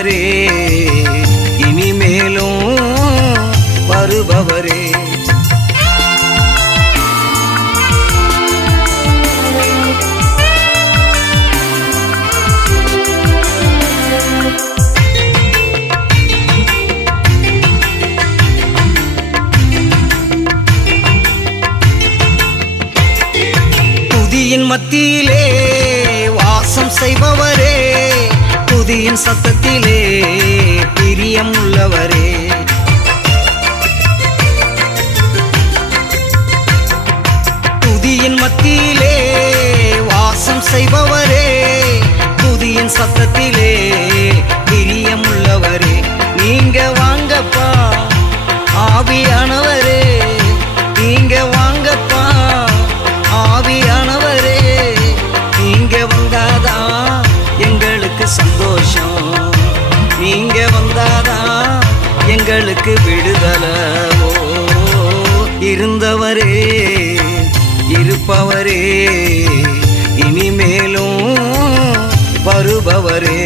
இருந்தவரே இனிமேலும் வருபவரே. துதியின் மத்தியிலே வாசம் செய்பவரே, துதியின் சத்தத்திலே பிரியம் உள்ளவரே. துதியின் மத்தியிலே வாசம் செய்பவரே, துதியின் சத்தத்திலே பிரியம் உள்ளவரே. நீங்க வாங்கப்பா ஆவியானவரே, நீங்க வாங்கப்பா ஆவியானவரே. நீங்க வந்தாதான் எங்களுக்கு சந்தோஷம், நீங்க வந்தாதான் எங்களுக்கு விடுதலை. இருந்தவரே இருப்பவரே இனிமேலும் வருபவரே.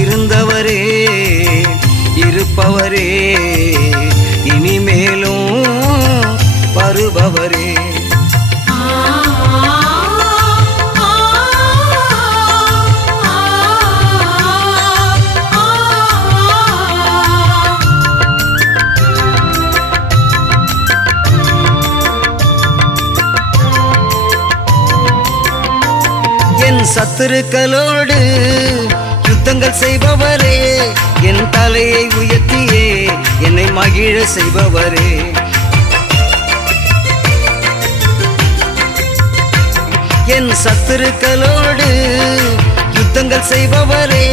இருந்தவரே இருப்பவரே இனிமேலும் வருபவரே. என் சத்துருக்களோடு யுத்தங்கள் செய்பவரே, என் தலையை உயர்த்தியே என்னை மகிழ செய்பவரே. என் சத்துருக்களோடு யுத்தங்கள் செய்பவரே,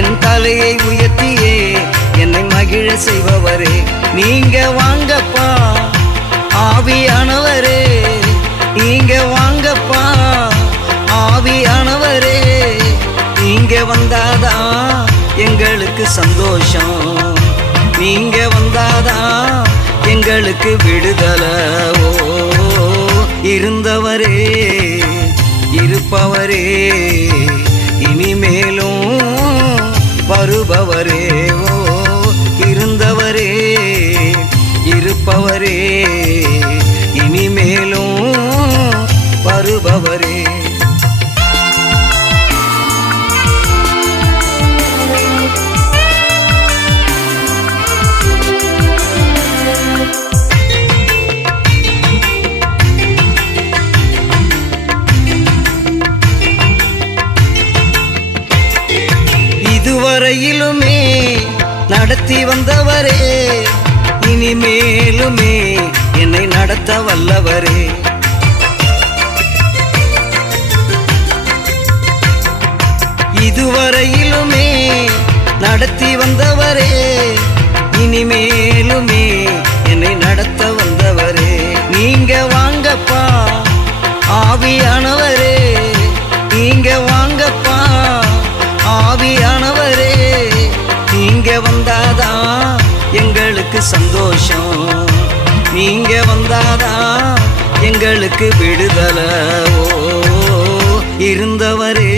என் தலையை உயர்த்தியே என்னை மகிழ செய்பவரே. நீங்க வாங்கப்பா ஆவியானவரே, நீங்க வாங்கப்பா ஆவியானவரே. நீங்க வந்தாதான் எங்களுக்கு சந்தோஷம், நீங்க வந்தாதான் எங்களுக்கு விடுதலை. இருந்தவரே இருப்பவரே இனிமேலும் வருபவரே. இருந்தவரே இருப்பவரே இனிமேலும் வருபவரே. இதுவரையிலுமே நடத்தி வந்தவரே, இனிமேலுமே என்னை நடத்த வல்லவரே. இதுவரையிலுமே நடத்தி வந்தவரே, இனிமேலுமே என்னை நடத்த வந்தவரே. நீங்க வாங்கப்பா ஆவியானவரே, நீங்க வாங்கப்பா ஆவியானவரே. நீங்க வந்தாதான் எங்களுக்கு சந்தோஷம், நீங்க வந்தாதான் எங்களுக்கு விடுதலை. இருந்தவரே